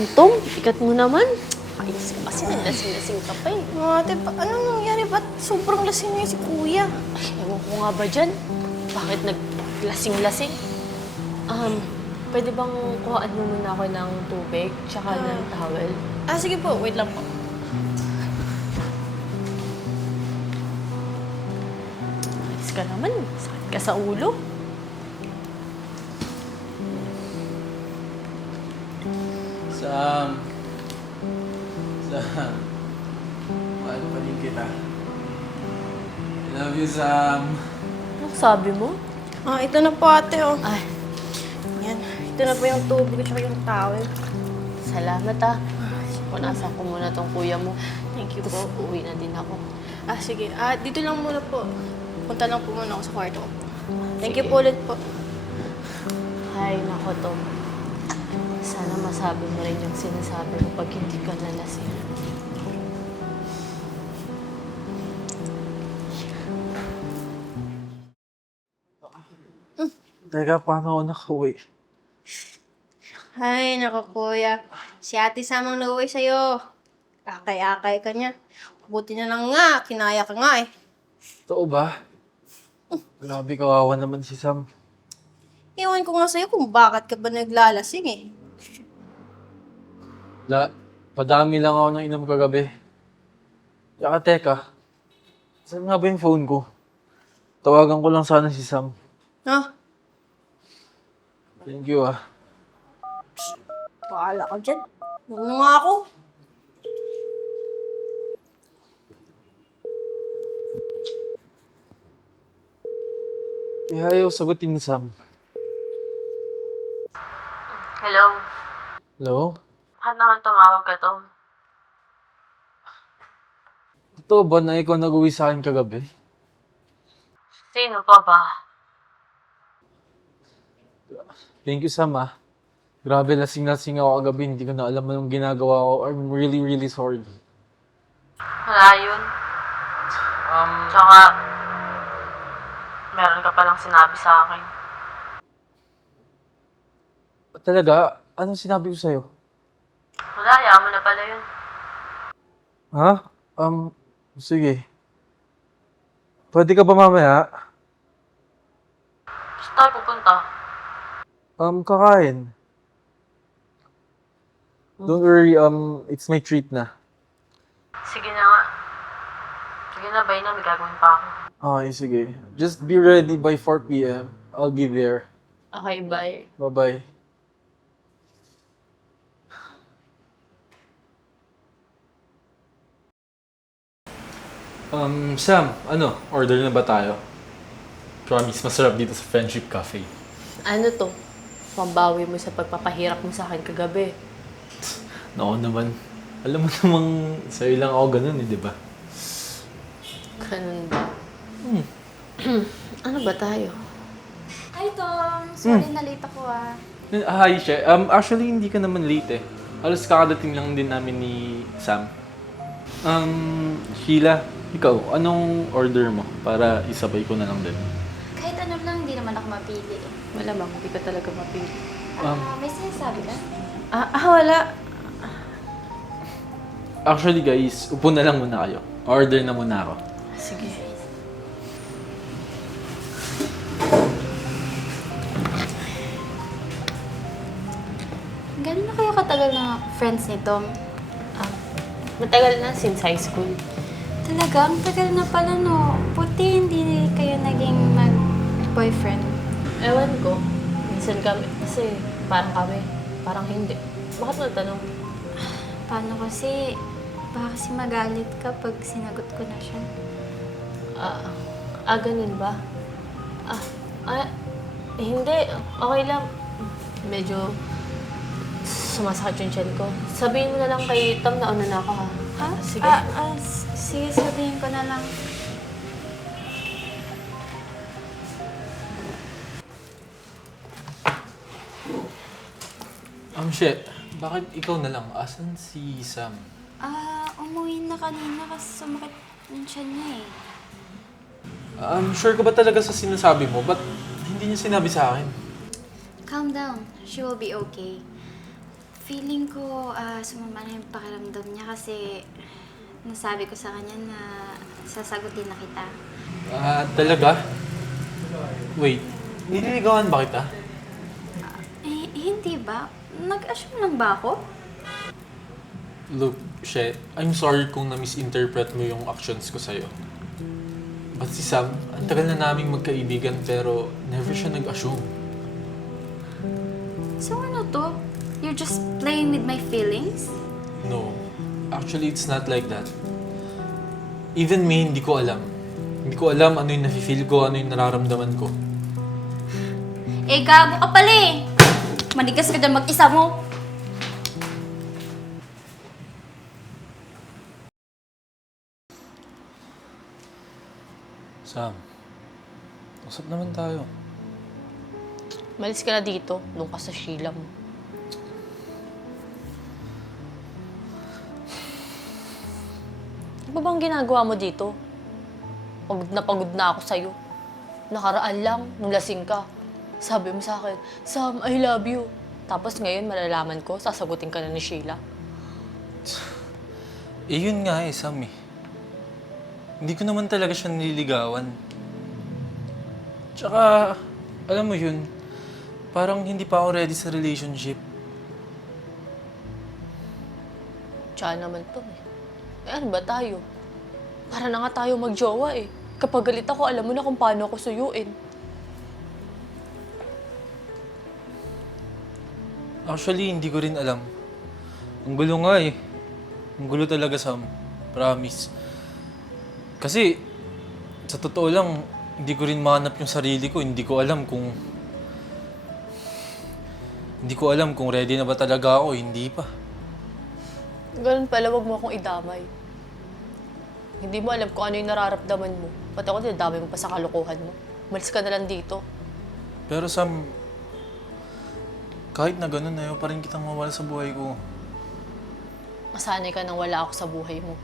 yan, Tom? Ikat mo naman. Ka kasi naglasing-lasing ka pa eh. Ate, pa, anong nangyari? Ba't sobrang lasing yun si kuya? Ay, ewan ko nga ba dyan? Bakit naglasing-lasing? Um, pwede bang kuhaan mo muna ako ng tubig tsaka ng towel? Ah, sige po. Wait lang po. Ayos ka naman. Sakit ka sa ulo. Love you, Sam. Anong sabi mo? Ah, ito na po ate, oh. Ay, Yan. Ito na po yung tubig at saka yung towel. salamat ah. Punasan ko muna tong kuya mo. Thank you Tapos po. uwi na din ako. Ah, sige. Ah, dito lang muna po. Punta lang po muna ako sa kwarto. Thank Sige. you po ulit po. Ay, nako Tom. Sana masabi mo rin yung sinasabi mo pag hindi ka nalasing. Teka, paano ako nakauwi? Ay, nako kuya. Si ate Samang nauwi sa'yo. Kakay-akay ka niya. Buti na lang nga, kinaya ka nga eh. Totoo ba? Grabe, kawawa naman si Sam. Iwan ko nga sa'yo kung bakit ka ba naglalasing eh. La, padami lang ako ng inom kagabi. Tsaka teka, saan nga ba yung phone ko? Tawagan ko lang sana si Sam. Ha? Thank you ah. Paala ka dyan. Huwag mo nga ako. Eh, ayaw sagutin ni Sam. Hello? Hello? Bakit naman tumawag ka, Tom? Totoo ba na ikaw nag-uwi sa akin kagabi? Sino pa ba? Thank you, Sam ah. Grabe, lasing-lasing ako kagabi. Hindi ko na alam anong ginagawa ko. I'm really, really sorry. Wala yun. Um, Tsaka, meron ka palang sinabi sa akin. talaga? Anong sinabi ko sa'yo? Wala, yaman mo na pala yun. Ha? Um, sige. Pwede ka ba mamaya? Gusto tayo pupunta. Um, kakain. Don't worry, um, it's my treat na. Sige na nga. Sige na, bay na. May gagawin pa ako. Okay, sige. Just be ready by 4 p.m. I'll be there. Okay, bye. Bye-bye. Um, Sam, ano? Order na ba tayo? Promise, masarap dito sa Friendship Cafe. Ano to? Pambawi mo sa pagpapahirap mo sa akin kagabi. Nako naman. Alam mo namang sa'yo lang ako ganun eh, di ba? Ganun ba? ano ba tayo? Hi, Tom. Sorry na late ako ah. Ah, Hi, She. Um, actually, hindi ka naman late eh. Halos kakadating lang din namin ni Sam. Um, Sheila, ikaw, anong order mo para isabay ko na lang din? Kahit ano lang, hindi naman ako mapili. Malamang, hindi ka talaga mapili. Ah, Um, may sinasabi ka? Ah, ah wala. Actually, guys, upo na lang muna kayo. Order na muna ako. Sige. Gano'n na kayo katagal na friends ni Tom? Ah, matagal na since high school. Talaga, ang tagal na pala no. Puti hindi kayo naging mag-boyfriend. Ewan ko. Minsan kami, kasi parang kami, parang hindi. Bakit mo tanong? Paano kasi, baka kasi magalit ka pag sinagot ko na siya. Ah, ah, ganun ba? Ah, ah, hindi. Okay lang. Medyo sumasakit yung tiyan ko. Sabihin mo na lang kay Tom na ano na ako ha. Ah, sige. Ah, ah, s- sige, sabihin ko na lang. Um, shit. Bakit ikaw na lang? Asan si Sam? Ah, umuwi na kanina kasi sumakit yung tiyan niya eh. Um, sure ka ba talaga sa sinasabi mo? Ba't hindi niya sinabi sa akin? Calm down. She will be okay. feeling ko ah, sumama na yung pakiramdam niya kasi nasabi ko sa kanya na sasagutin na kita. Ah, talaga? Wait, nililigawan ba kita? Eh, hindi ba? Nag-assume lang ba ako? Look, She, I'm sorry kung na-misinterpret mo yung actions ko sa'yo. But si Sam, ang tagal na naming magkaibigan pero never siya nag-assume. So ano to? You're just playing with my feelings? No. Actually, it's not like that. Even me, hindi ko alam. Hindi ko alam ano yung nafe-feel ko, ano yung nararamdaman ko. Eh, gago ka pala eh! Manigas ka dyan mag-isa mo! Sam, usap naman tayo. Malis ka na dito. Doon ka sa Sheila mo. Ano ba bang ginagawa mo dito? Pagod na pagod na ako sa'yo. Nakaraan lang, nung lasing ka. Sabi mo sa akin, Sam, I love you. Tapos ngayon, malalaman ko, sasagutin ka na ni Sheila. Eh yun nga eh, Sam eh. Hindi ko naman talaga siya nililigawan. Tsaka, alam mo yun, parang hindi pa ako ready sa relationship. Tsaka naman to eh. Eh ano ba tayo? Para na nga tayo magjowa eh. Kapag galit ako, alam mo na kung paano ako suyuin. Actually, hindi ko rin alam. Ang gulo nga eh. Ang gulo talaga, Sam. Promise. Kasi, sa totoo lang, hindi ko rin mahanap yung sarili ko. Hindi ko alam kung... Hindi ko alam kung ready na ba talaga ako. Hindi pa. Ganun pala, wag mo akong idamay. Hindi mo alam kung ano yung nararamdaman mo. Pati ako, dinadamay mo pa sa kalokohan mo. Malis ka na lang dito. Pero Sam, kahit na ganun, ayaw pa rin kitang mawala sa buhay ko. Masanay ka nang wala ako sa buhay mo.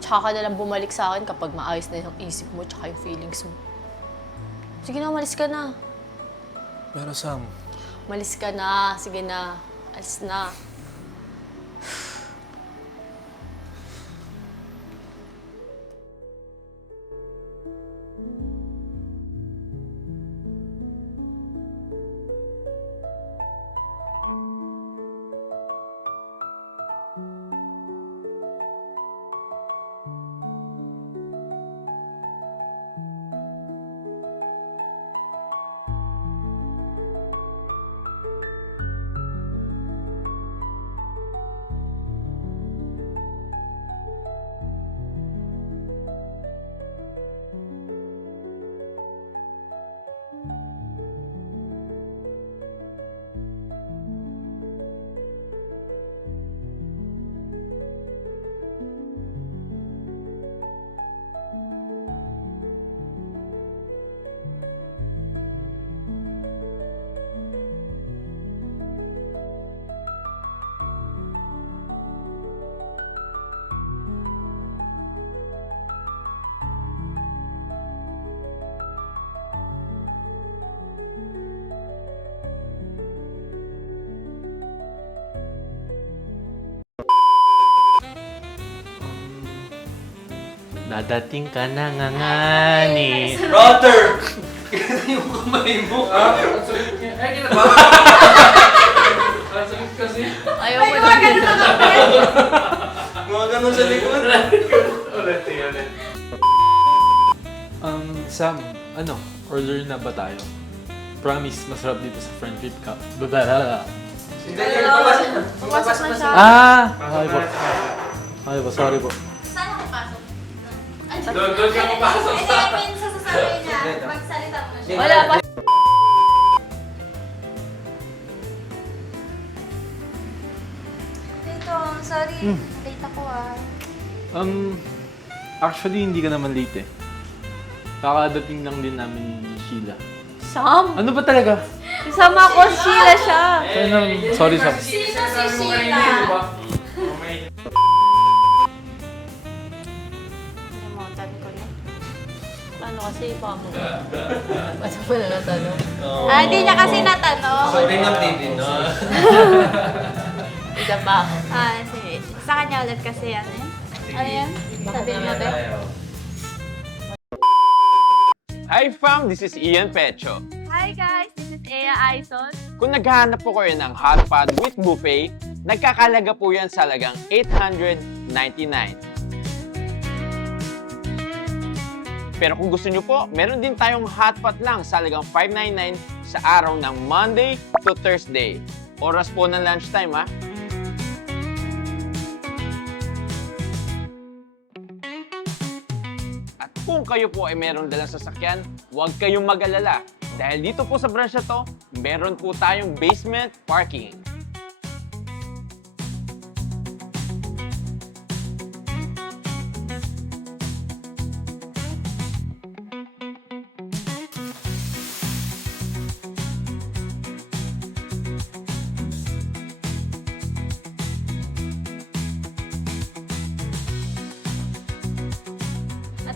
Tsaka ka na lang bumalik sa akin kapag maayos na yung isip mo tsaka yung feelings mo. Sige na, malis ka na. Pero Sam, Malis ka na. Sige na. Alis na. Dadating ka na nga nga ni... Brother! Kaya yung kamay mo. Ha? Ang sakit niya. Ay, kita ba? Ang sakit kasi. Ayaw mo na. Mga ganun sa likod. ulit, ulit. Um, Sam, ano? Order na ba tayo? Promise, masarap dito sa friendship cup. Blablabla. Hindi, pumasok na. Pumasok na siya. Ah! Ay po. Ay po, sorry po. Doon, doon ka papasok Hindi, I mean, sa sasabi niya, magsalita mo na siya. Wala pa. Dito, sorry. Late ako ah. Um, actually, hindi ka naman late eh. Kakadating lang din namin ni Sheila. Sam! Ano ba talaga? Kasama ko, Sheila siya. Ano, sorry, Sam. Sino si Sheila? Ano kasi, pa mo? Ba't mo na natanong? Ah, hindi niya kasi natanong. Sorry ng TV, no? Nandiyan ba ako? Ah, sige. Sa kanya ulit kasi ano yun? Ano yan? Sabi mo ba? Hi fam, this is Ian Pecho. Hi guys, this is Ea Aizon. Kung naghahanap po kayo ng hot pot with buffet, nagkakalaga po yan sa lagang 899. Pero kung gusto nyo po, meron din tayong hot pot lang sa lagang 599 sa araw ng Monday to Thursday. Oras po ng lunchtime ha. At kung kayo po ay meron dalang sasakyan, huwag kayong mag-alala. Dahil dito po sa branch na to, meron po tayong basement parking.